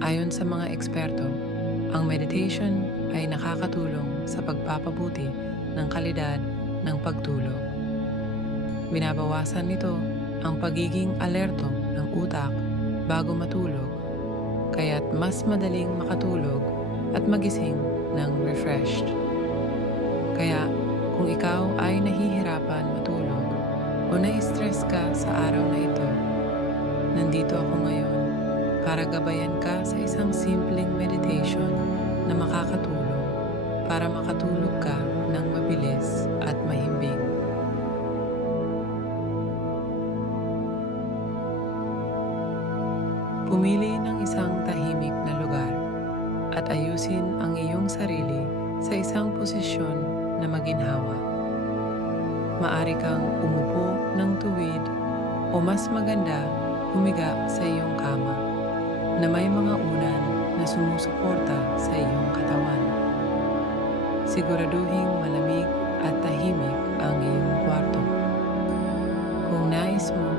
Ayon sa mga eksperto, ang meditation ay nakakatulong sa pagpapabuti ng kalidad ng pagtulog. Binabawasan nito ang pagiging alerto ng utak bago matulog, kaya't mas madaling makatulog at magising ng refreshed. Kaya kung ikaw ay nahihirapan matulog o na-stress ka sa araw na ito, nandito ako ngayon para gabayan ka sa isang simpleng meditation na makakatulong para makatulog ka ng mabilis at mahimbing. Pumili ng isang tahimik na lugar at ayusin ang iyong sarili sa isang posisyon na maginhawa. Maari kang umupo ng tuwid o mas maganda humiga sa iyong kama na may mga unan na sumusuporta sa iyong katawan. Siguraduhing malamig at tahimik ang iyong kwarto. Kung nais mo,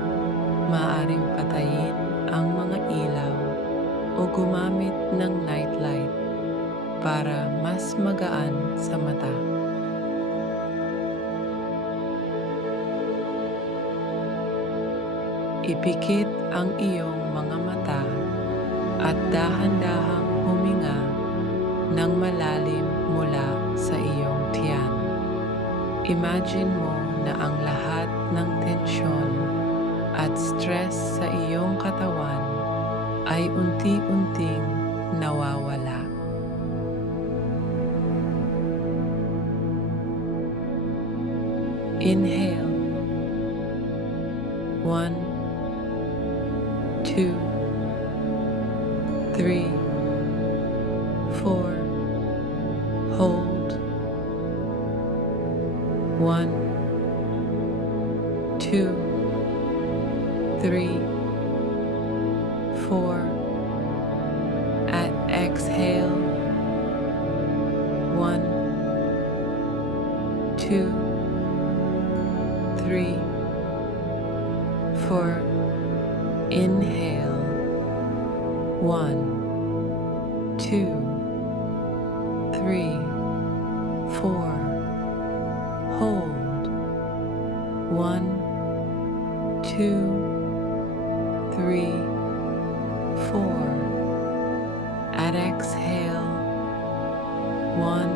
maaaring patayin ang mga ilaw o gumamit ng nightlight para mas magaan sa mata. Ipikit ang iyong mga at dahan-dahang huminga ng malalim mula sa iyong tiyan. Imagine mo na ang lahat ng tensyon at stress sa iyong katawan ay unti-unting nawawala. Inhale. One, two, three, four. Hold. One, two, three, four. At exhale. One, two, three, four. Inhale. One, two, three, four. Hold. One, two, three, four. At exhale. One,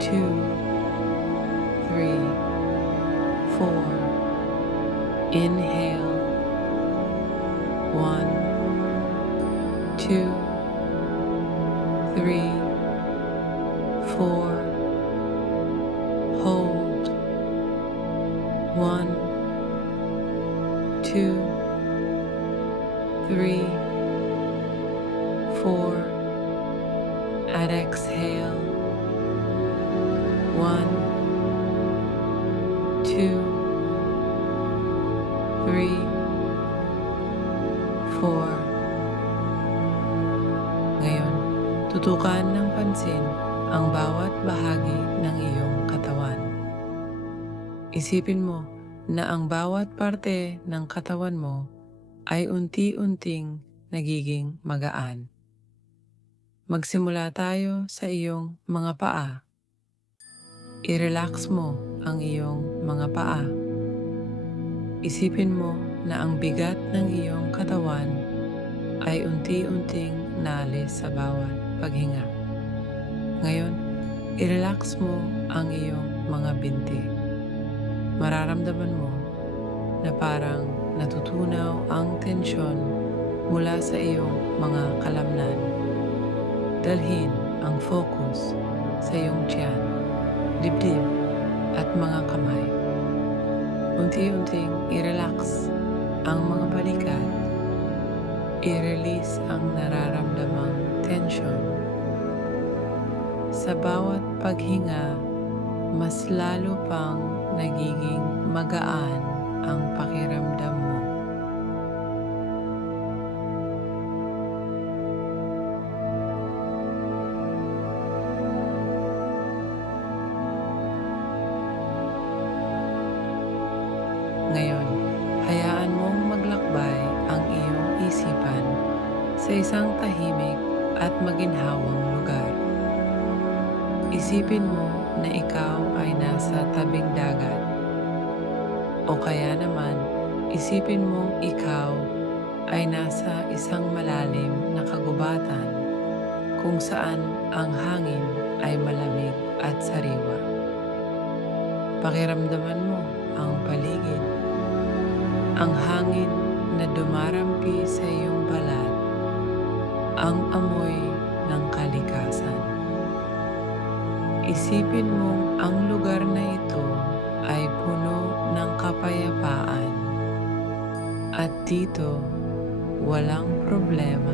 two, three, four. Inhale. Three, four. Hold. One, two, three, four. At exhale. One, two, tutukan ng pansin ang bawat bahagi ng iyong katawan. Isipin mo na ang bawat parte ng katawan mo ay unti-unting nagiging magaan. Magsimula tayo sa iyong mga paa. I-relax mo ang iyong mga paa. Isipin mo na ang bigat ng iyong katawan ay unti-unting naalis sa bawat paghinga. Ngayon, i-relax mo ang iyong mga binti. Mararamdaman mo na parang natutunaw ang tensyon mula sa iyong mga kalamnan. Dalhin ang focus sa iyong tiyan, dibdib at mga kamay. Unti-unting i-relax ang mga balikat. I-release ang nararamdamang tension. Sa bawat paghinga, mas lalo pang nagiging magaan ang pakiramdam mo. Ngayon, hayaan mong maglakbay ang iyong isipan sa isang tahimik at maginhawang lugar. Isipin mo na ikaw ay nasa tabing dagat. O kaya naman, isipin mong ikaw ay nasa isang malalim na kagubatan kung saan ang hangin ay malamig at sariwa. Pakiramdaman mo ang paligid, ang hangin na dumarampi sa iyong balat, ang amoy ng kalikasan. Isipin mong ang lugar na ito ay puno ng kapayapaan at dito walang problema.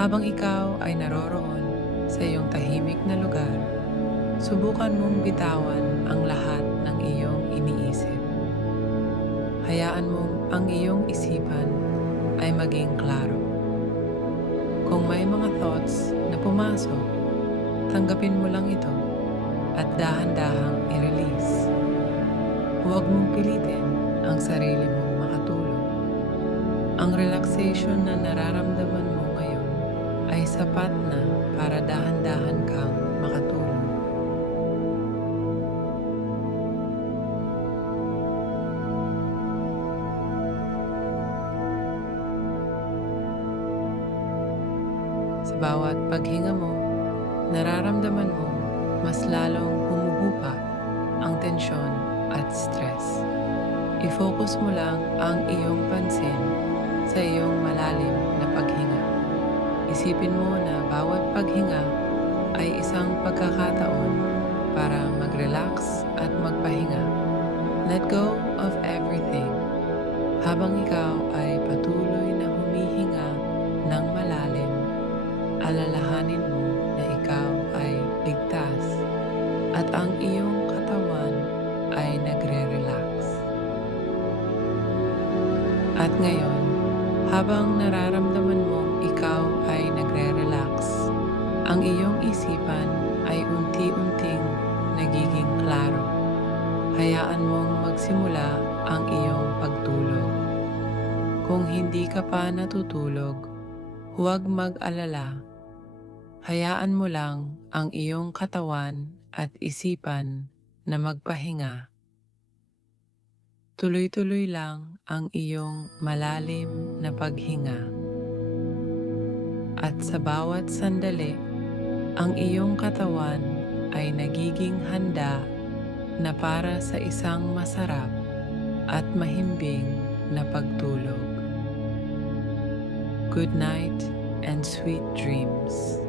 Habang ikaw ay naroroon sa iyong tahimik na lugar, subukan mong bitawan ang lahat ng iyong iniisip. Hayaan mong ang iyong isipan ay maging klaro. Kung may mga thoughts na pumasok, tanggapin mo lang ito at dahan-dahang i-release. Huwag mong pilitin ang sarili mong makatulog. Ang relaxation na nararamdaman mo ngayon ay sapat na para dahan-dahan kang bawat paghinga mo, nararamdaman mo mas lalong humuhupa ang tensyon at stress. I-focus mo lang ang iyong pansin sa iyong malalim na paghinga. Isipin mo na bawat paghinga ay isang pagkakataon para mag-relax at magpahinga. Let go of everything habang ikaw ay patuloy na humihinga ng malalim. Alalahanin mo na ikaw ay ligtas at ang iyong katawan ay nagre-relax. At ngayon, habang nararamdaman mong ikaw ay nagre-relax, ang iyong isipan ay unti-unting nagiging klaro. Hayaan mong magsimula ang iyong pagtulog. Kung hindi ka pa natutulog, huwag mag-alala. Hayaan mo lang ang iyong katawan at isipan na magpahinga. Tuloy-tuloy lang ang iyong malalim na paghinga. At sa bawat sandali, ang iyong katawan ay nagiging handa na para sa isang masarap at mahimbing na pagtulog. Good night and sweet dreams.